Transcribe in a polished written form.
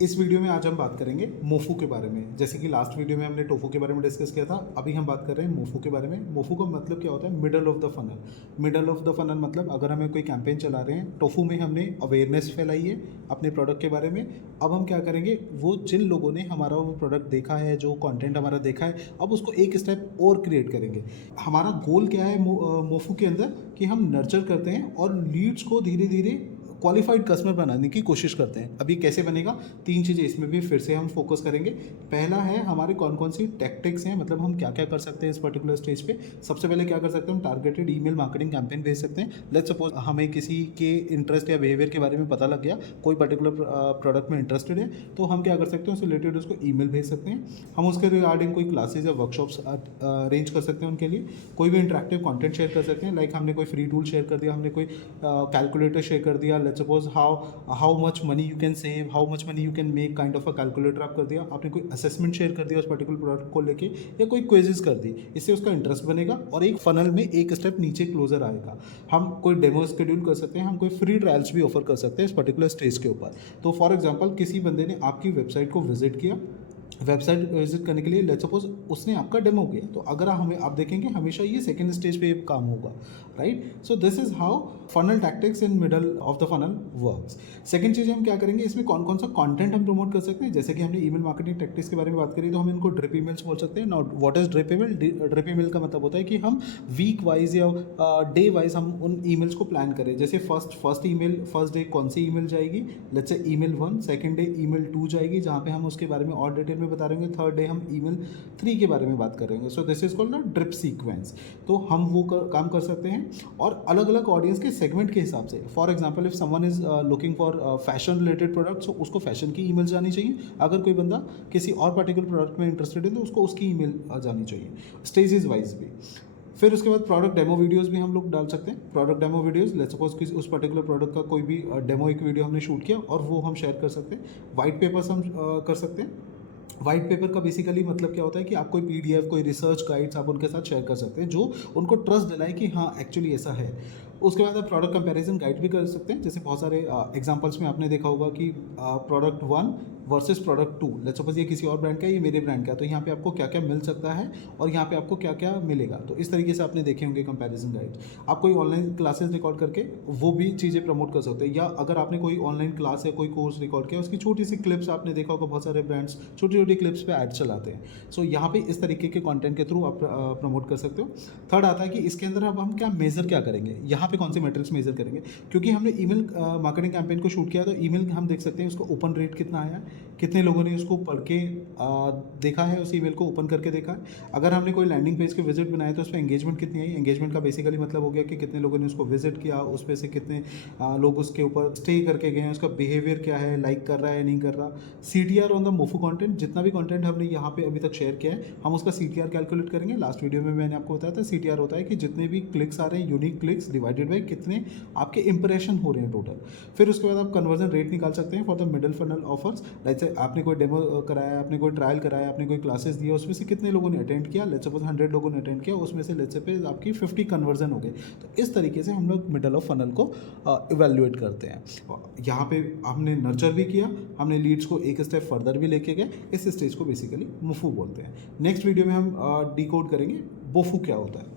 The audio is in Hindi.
इस वीडियो में आज हम बात करेंगे मोफू के बारे में। जैसे कि लास्ट वीडियो में हमने टोफू के बारे में डिस्कस किया था, अभी हम बात कर रहे हैं मोफू के बारे में। मोफू का मतलब क्या होता है? Middle of the funnel. Middle of the funnel मतलब अगर हमें कोई कैंपेन चला रहे हैं, टोफू में हमने अवेयरनेस फैलाई है अपने प्रोडक्ट के बारे में। अब हम क्या करेंगे, वो जिन लोगों ने हमारा वो प्रोडक्ट देखा है, जो कॉन्टेंट हमारा देखा है, अब उसको एक स्टेप और क्रिएट करेंगे। हमारा गोल क्या है मोफू के अंदर, कि हम नर्चर करते हैं और लीड्स को धीरे धीरे क्वालिफाइड कस्टमर बनाने की कोशिश करते हैं। अभी कैसे बनेगा, तीन चीज़ें इसमें भी फिर से हम फोकस करेंगे। पहला है हमारे कौन कौन सी टैक्टिक्स हैं, मतलब हम क्या क्या कर सकते हैं इस पर्टिकुलर स्टेज पे। सबसे पहले क्या कर सकते हैं, हम टारगेटेड ईमेल मार्केटिंग कैंपेन भेज सकते हैं। लेट्स सपोज हमें किसी के इंटरेस्ट या बिहेवियर के बारे में पता लग गया, कोई पर्टिकुलर प्रोडक्ट में इंटरेस्टेड है, तो हम क्या कर सकते हैं, उससे रिलेटेड उसको ईमेल भेज सकते हैं। हम उसके रिगार्डिंग कोई क्लासेज या वर्कशॉप्स अरेंज कर सकते हैं उनके लिए। कोई भी इंटरेक्टिव कंटेंट शेयर कर सकते हैं, लाइक हमने कोई फ्री टूल शेयर कर दिया, हमने कोई कैलकुलेटर शेयर कर दिया। Let's suppose how much money you can save, how much money you can make, kind of a calculator आप कर दिया। आपने कोई असेसमेंट शेयर कर दिया उस पर्टिकुलर प्रोडक्ट को लेके, या कोई क्विजेज कर दी। इससे उसका इंटरेस्ट बनेगा और एक फनल में एक स्टेप नीचे क्लोजर आएगा। हम कोई डेमो शेड्यूल कर सकते हैं, हम कोई फ्री ट्रायल्स भी ऑफर कर सकते हैं इस पर्टिकुलर स्टेज के ऊपर। तो फॉर एग्जाम्पल किसी बंदे ने आपकी वेबसाइट को विजिट किया, वेबसाइट विजिट करने के लिए लेट्स सपोज उसने आपका डेमो किया, तो अगर आप देखेंगे हमेशा ये सेकंड स्टेज पे काम होगा, right. So this is how funnel tactics in middle of the funnel works. Second चीज़ हम क्या करेंगे, इसमें कौन कौन सा कंटेंट हम प्रमोट कर सकते हैं। जैसे कि हमने ईमेल मार्केटिंग टैक्टिक्स के बारे में बात करी, तो हम इनको ड्रिप ईमेल्स बोल सकते हैं। Now what is drip email? Drip email का मतलब होता है कि हम वीक वाइज या डे वाइज हम उन ईमेल्स को प्लान करें। जैसे फर्स्ट ईमेल, फर्स्ट डे कौन सी ईमेल जाएगी, let's say email 1, second day email 2 जाएगी, जहाँ पे हम उसके बारे में और डिटेल में बता रहे होंगे। थर्ड डे हम ईमेल 3 के बारे में बात करेंगे। सो दिस इज कॉल्ड ना ड्रिप सीक्वेंस। तो हम वो काम कर सकते हैं और अलग अलग ऑडियंस के सेगमेंट के हिसाब से। For example if someone is looking for fashion related product, तो उसको फैशन की ईमेल जानी चाहिए। अगर कोई बंदा किसी और पर्टिकुलर प्रोडक्ट में इंटरेस्टेड है, तो उसको उसकी ईमेल जानी चाहिए, स्टेजेस वाइज भी। फिर उसके बाद प्रोडक्ट डेमो वीडियोस भी हम लोग डाल सकते हैं। Product demo videos, let's suppose किसी उस पर्टिकुलर प्रोडक्ट का कोई भी डेमो एक वीडियो हमने शूट किया और वो हम शेयर कर सकते हैं। वाइट पेपर्स हम कर सकते हैं। वाइट पेपर का बेसिकली मतलब क्या होता है कि आप कोई पीडीएफ, कोई रिसर्च गाइड्स आप उनके साथ शेयर कर सकते हैं, जो उनको ट्रस्ट दिलाए कि हाँ एक्चुअली ऐसा है। उसके बाद आप प्रोडक्ट कंपैरिजन गाइड भी कर सकते हैं। जैसे बहुत सारे एग्जांपल्स में आपने देखा होगा कि product 1 versus product 2, let's suppose ये किसी और ब्रांड का है, ये मेरे ब्रांड का है, तो यहाँ पे आपको क्या क्या मिल सकता है और यहाँ पे आपको क्या क्या मिलेगा। तो इस तरीके से आपने देखे होंगे कंपैरिजन गाइड। आप कोई ऑनलाइन क्लासेस रिकॉर्ड करके वो भी चीज़ें प्रमोट कर सकते हैं, या अगर आपने कोई ऑनलाइन क्लास या कोई कोर्स रिकॉर्ड किया, उसकी छोटी सी क्लिप्स आपने देखा होगा, बहुत सारे ब्रांड्स छोटी छोटी क्लिप्स पे ऐड चलाते हैं। सो यहाँ पे इस तरीके के कंटेंट के थ्रू आप प्रमोट कर सकते हो। थर्ड आता है कि इसके अंदर अब हम क्या मेजर क्या करेंगे, यहाँ पे कौन से मेट्रिक्स मेजर करेंगे। क्योंकि हमने ईमेल मार्केटिंग कैंपेन को शूट किया, तो ईमेल हम देख सकते हैं उसका ओपन रेट कितना आया, कितने लोगों ने उसको पढ़ के देखा है, उस ईमेल को ओपन करके देखा है। अगर हमने कोई लैंडिंग पेज के विजिट बनाया, तो उस पर एंगेजमेंट कितनी आई। एंगेजमेंट का बेसिकली मतलब हो गया कि कितने लोगों ने उसको विजिट किया, उस पर से कितने लोग उसके ऊपर स्टे करके गए हैं, उसका बिहेवियर क्या है, लाइक कर रहा है नहीं कर रहा। CTR ऑन द मोफू कंटेंट, जितना भी कंटेंट हमने यहाँ पे अभी तक शेयर किया है, हम उसका CTR कैलकुलेट करेंगे। लास्ट वीडियो में मैंने आपको बताया था CTR होता है कि जितने भी क्लिक्स आ रहे हैं, यूनिक क्लिक्स डिवाइडेड बाई कितने आपके इंप्रेशन हो रहे हैं टोटल। फिर उसके बाद आप कन्वर्जन रेट निकाल सकते हैं for the middle funnel offers. जैसे आपने कोई डेमो कराया, आपने कोई ट्रायल कराया, आपने कोई क्लासेस दिया, उसमें से कितने लोगों ने अटेंड किया। लेट्स सपोज 100 लोगों ने अटेंड किया, उसमें से लेट्स सपोज आपकी 50 कन्वर्जन हो गए। तो इस तरीके से हम लोग मिडल ऑफ फनल को इवेल्युएट करते हैं। यहाँ पे हमने नर्चर भी किया, हमने लीड्स को एक स्टेप फर्दर भी लेके गए। इस स्टेज को बेसिकली मोफू बोलते हैं। नेक्स्ट वीडियो में हम डिकोड करेंगे बोफू क्या होता है।